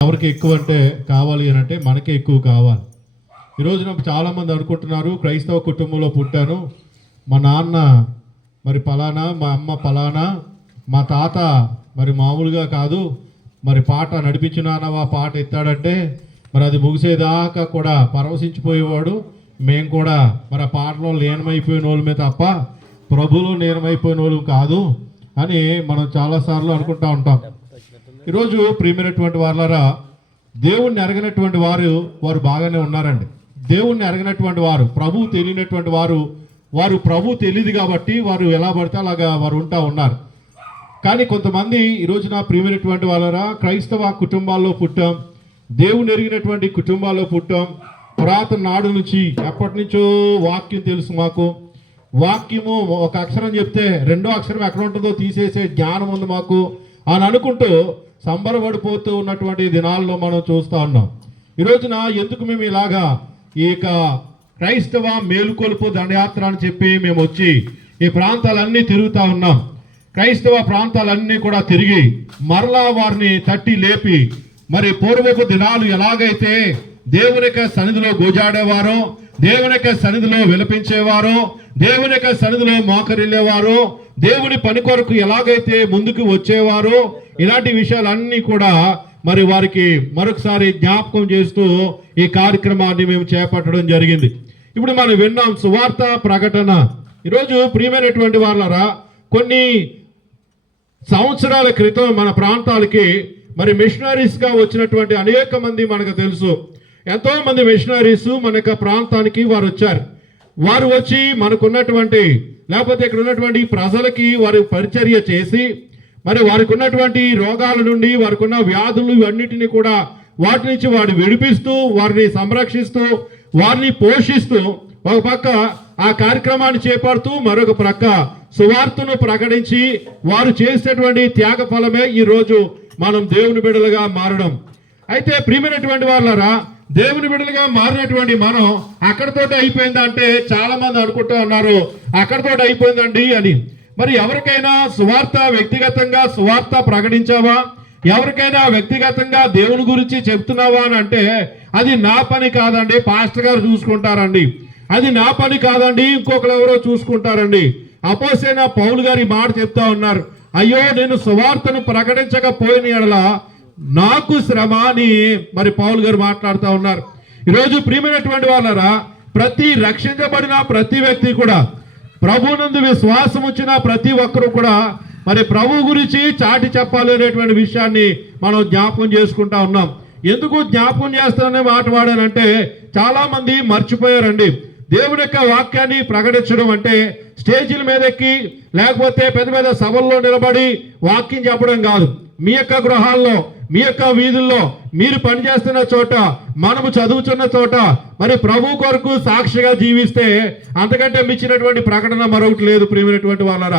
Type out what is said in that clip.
ఎవరికి ఎక్కువ అంటే కావాలి అని అంటే మనకే ఎక్కువ కావాలి. ఈరోజు నాకు చాలామంది అనుకుంటున్నారు క్రైస్తవ కుటుంబంలో పుట్టాను. మా నాన్న మరి పలానా మా అమ్మ పలానా మా తాత మరి మామూలుగా కాదు. మరి పాట నడిపించినానవా పాట ఎత్తాడంటే మరి అది ముగిసేదాకా కూడా పరవశించిపోయేవాడు. మేము కూడా మరి ఆ పాటలో లీనమైపోయిన వాళ్ళమే తప్ప ప్రభులో లీనమైపోయిన వాళ్ళు కాదు అని మనం చాలాసార్లు అనుకుంటా ఉంటాం. ఈరోజు ప్రియమైనటువంటి వారులరా దేవుణ్ణి ఎరగినటువంటి వారు వారు బాగానే ఉన్నారండి. దేవుణ్ణి ఎరగినటువంటి వారు ప్రభువు తెలియనటువంటి వారు వారు ప్రభు తెలియదు కాబట్టి వారు ఎలా పడితే అలాగా వారు ఉంటా ఉన్నారు. కానీ కొంతమంది ఈరోజు నా ప్రియమైనటువంటి వాళ్ళరా క్రైస్తవ కుటుంబాల్లో పుట్టాం దేవుని ఎరిగినటువంటి కుటుంబాల్లో పుట్టాం పురాతన నాడు నుంచి ఎప్పటి నుంచో వాక్యం తెలుసు మాకు. వాక్యము ఒక అక్షరం చెప్తే రెండో అక్షరం ఎక్కడ ఉంటుందో తీసేసే జ్ఞానం ఉంది మాకు. అని అనుకుంటూ సంబరపడిపోతూ ఉన్నటువంటి దినాల్లో మనం చూస్తూ ఉన్నాం. ఈ రోజున ఎందుకు మేము ఇలాగా ఈ యొక్క క్రైస్తవ మేలుకొలుపు దండయాత్ర అని చెప్పి మేము వచ్చి ఈ ప్రాంతాలన్నీ తిరుగుతూ ఉన్నాం. క్రైస్తవ ప్రాంతాలన్నీ కూడా తిరిగి మరలా వారిని తట్టి లేపి మరి పూర్వపు దినాలు ఎలాగైతే దేవుని సన్నిధిలో గోజాడేవారో దేవుని యొక్క సన్నిధిలో విలపించేవారు దేవుని యొక్క సన్నిధిలో మోకరిల్లేవారు దేవుని పని కొరకు ఎలాగైతే ముందుకు వచ్చేవారో ఇలాంటి విషయాలన్నీ కూడా మరి వారికి మరొకసారి జ్ఞాపకం చేస్తూ ఈ కార్యక్రమాన్ని మేము చేపట్టడం జరిగింది. ఇప్పుడు మనం విన్నాం సువార్త ప్రకటన. ఈరోజు ప్రియమైనటువంటి వాళ్ళరా కొన్ని సంవత్సరాల క్రితం మన ప్రాంతాలకి మరి మిషనరీస్గా వచ్చినటువంటి అనేక మంది మనకు తెలుసు. ఎంతో మంది మిషనరీస్ మన యొక్క ప్రాంతానికి వారు వచ్చారు. వారు వచ్చి మనకున్నటువంటి లేకపోతే ఇక్కడ ఉన్నటువంటి ప్రజలకి వారు పరిచర్య చేసి మరి వారికి ఉన్నటువంటి రోగాల నుండి వారికి ఉన్న వ్యాధులు ఇవన్నిటిని కూడా వాటి నుంచి వారిని విడిపిస్తూ వారిని సంరక్షిస్తూ వారిని పోషిస్తూ ఒక పక్క ఆ కార్యక్రమాన్ని చేపడుతూ మరొక ప్రక్క సువార్తను ప్రకటించి వారు చేసేటువంటి త్యాగ ఫలమే ఈ రోజు మనం దేవుని బిడలుగా మారడం. అయితే ప్రియమైనటువంటి వాళ్ళరా దేవుని బిడ్డలుగా మారినటువంటి మనం అక్కడతోటి అయిపోయిందా అంటే చాలా మంది అనుకుంటూ ఉన్నారు అక్కడతోటి అయిపోయిందండి అని. మరి ఎవరికైనా సువార్త వ్యక్తిగతంగా సువార్త ప్రకటించావా? ఎవరికైనా వ్యక్తిగతంగా దేవుని గురించి చెప్తున్నావా అని అంటే అది నా పని కాదండి పాస్టర్ గారు చూసుకుంటారండి. అది నా పని కాదండి ఇంకొకరు ఎవరో చూసుకుంటారండి. అపోసేనా పౌలు గారి మాట చెప్తా ఉన్నారు అయ్యో నేను సువార్తను ప్రకటించకపోయిన ఎడలా నాకు శ్రమ అని మరి పౌలు గారు మాట్లాడుతూ ఉన్నారు. ఈరోజు ప్రియమైనటువంటి వాళ్ళరా ప్రతి రక్షించబడిన ప్రతి వ్యక్తి కూడా ప్రభునందు విశ్వాసం వచ్చిన ప్రతి ఒక్కరు కూడా మరి ప్రభు గురించి చాటి చెప్పాలి అనేటువంటి విషయాన్ని మనం జ్ఞాపకం చేసుకుంటా ఉన్నాం. ఎందుకు జ్ఞాపకం చేస్తాననే మాట వాడానంటే చాలామంది మర్చిపోయారండి. దేవుని యొక్క వాక్యాన్ని ప్రకటించడం అంటే స్టేజీల మీద ఎక్కి లేకపోతే పెద్ద పెద్ద సభల్లో నిలబడి వాక్యం చెప్పడం కాదు. మీ యొక్క గృహాల్లో మీ యొక్క వీధుల్లో మీరు పనిచేస్తున్న చోట మనము చదువుతున్న చోట మరి ప్రభు కొరకు సాక్షిగా జీవిస్తే అంతకంటే మించినటువంటి ప్రకటన మరొకటి లేదు ప్రియమైనటువంటి వాళ్ళరా.